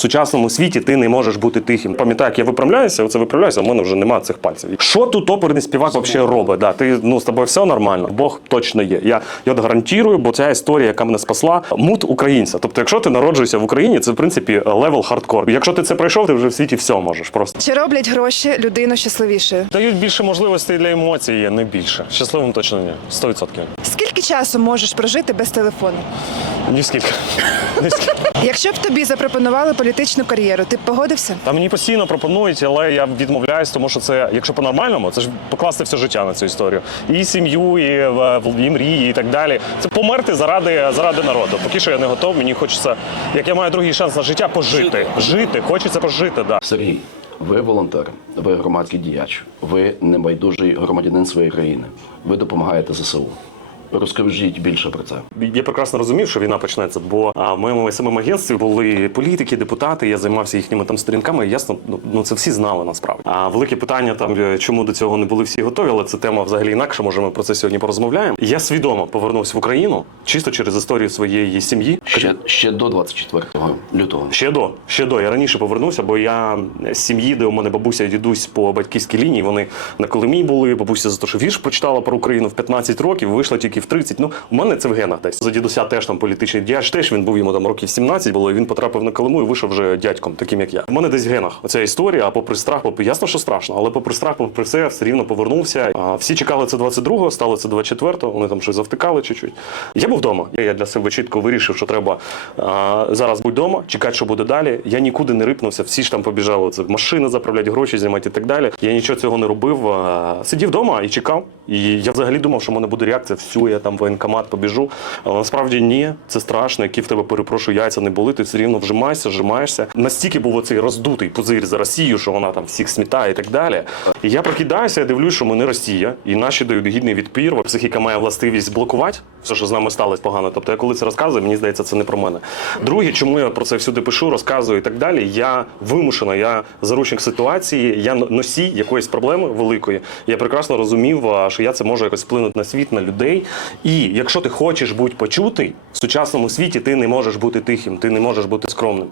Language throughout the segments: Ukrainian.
сучасному світі ти не можеш бути тихим. Пам'ятаю, як я виправляюся, оце виправляюся, а в мене вже немає цих пальців. Що тут оперний співак взагалі робить? Да, ти ну з тобою все нормально. Бог точно є. Я, я гарантую, бо ця історія, яка мене спасла, мут українця. Тобто, якщо ти народжуєшся в Україні, це в принципі левел хардкор. Якщо ти це пройшов, ти вже в світі все можеш просто. Чи роблять гроші людину щасливішою? Дають більше можливостей для емоцій, є не більше. Щасливим точно ні. 100%. Скільки часу можеш прожити без телефону? Ні скільки. Ні скільки. Якщо б тобі запропонували політичну кар'єру, ти б погодився? Та мені постійно пропонують, але я відмовляюсь, тому що це, якщо по-нормальному, це ж покласти все життя на цю історію. І сім'ю, і, е, і мрії, і так далі. Це померти заради, заради народу. Поки що я не готов. Мені хочеться, як я маю другий шанс на життя, пожити. Жити, хочеться пожити, да. Сергій, ви волонтер, ви громадський діяч, ви небайдужий громадянин своєї країни. Ви допомагаєте ЗСУ. Розкажіть більше про це. Я прекрасно розумів, що війна почнеться, бо в моєму самому агентстві були політики, депутати. Я займався їхніми там сторінками. І ясно, ну, ну це всі знали насправді. А велике питання там, е, чому до цього не були всі готові, але це тема взагалі інакша. Може, ми про це сьогодні порозмовляємо. Я свідомо повернувся в Україну чисто через історію своєї сім'ї. Ще, ще до 24 лютого. Ще до, ще до. Я раніше повернувся, бо я з сім'ї, де у мене бабуся і дідусь по батьківській лінії. Вони на Колимі були. Бабуся за те, що вірш почитала про Україну в 15 років, вийшла тільки в 30. Ну, у мене це в генах десь. За дідуся теж там політичний діяч. Теж він був йому там років 17 було. і Він потрапив на Колиму і вийшов вже дядьком, таким як я. У мене десь в генах оця історія. А попри страх, попри ясно, що страшно, але попри страх, попри все, все рівно повернувся. А всі чекали це 22-го, стало це 24-го. Вони там щось завтикали чуть-чуть. Я був вдома. Я для себе чітко вирішив, що треба а, зараз будь вдома, чекати, що буде далі. Я нікуди не рипнувся. Всі ж там побіжали. Це машини заправляти, гроші знімати і так далі. Я нічого цього не робив. А, сидів вдома і чекав. І я взагалі думав, що в мене буде реакція. Всю, я там воєнкомат побіжу. Але насправді ні, це страшно. Які в тебе перепрошую, яйця не були. Ти все рівно вжимаєшся, вжимаєшся. Настільки був оцей роздутий пузир за Росію, що вона там всіх смітає і так далі. І я прокидаюся, я дивлюсь, що ми не Росія, і наші дають гідний відпір. Психіка має властивість блокувати все, що з нами сталося погано. Тобто, я коли це розказую, мені здається, це не про мене. Друге, чому я про це всюди пишу, розказую і так далі. Я вимушена, я заручник ситуації, я носій якоїсь проблеми великої. Я прекрасно розумів, що я це можу якось вплинути на світ, на людей. І якщо ти хочеш бути почутий в сучасному світі, ти не можеш бути тихим, ти не можеш бути скромним.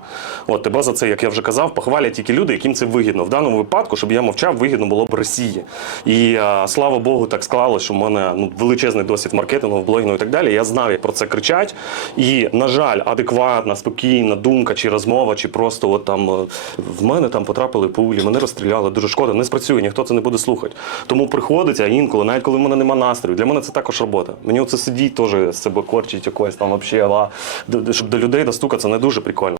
От тебе за це, як я вже казав, похвалять тільки люди, яким це вигідно. В даному випадку, щоб я мовчав, вигідно було б Росії. І а, слава Богу, так склалося, що в мене ну, величезний досвід маркетингу, блогінгу і так далі. Я знав, як про це кричать. І, на жаль, адекватна, спокійна думка чи розмова, чи просто от там е, в мене там потрапили пулі, мене розстріляли, дуже шкода, не спрацює, ніхто це не буде слухати. Тому приходиться інколи, навіть коли в мене нема настрою. Для мене це також робота. Мені оце сидіть теж себе корчить якось там взагалі, щоб до людей достукатися не дуже прикольно.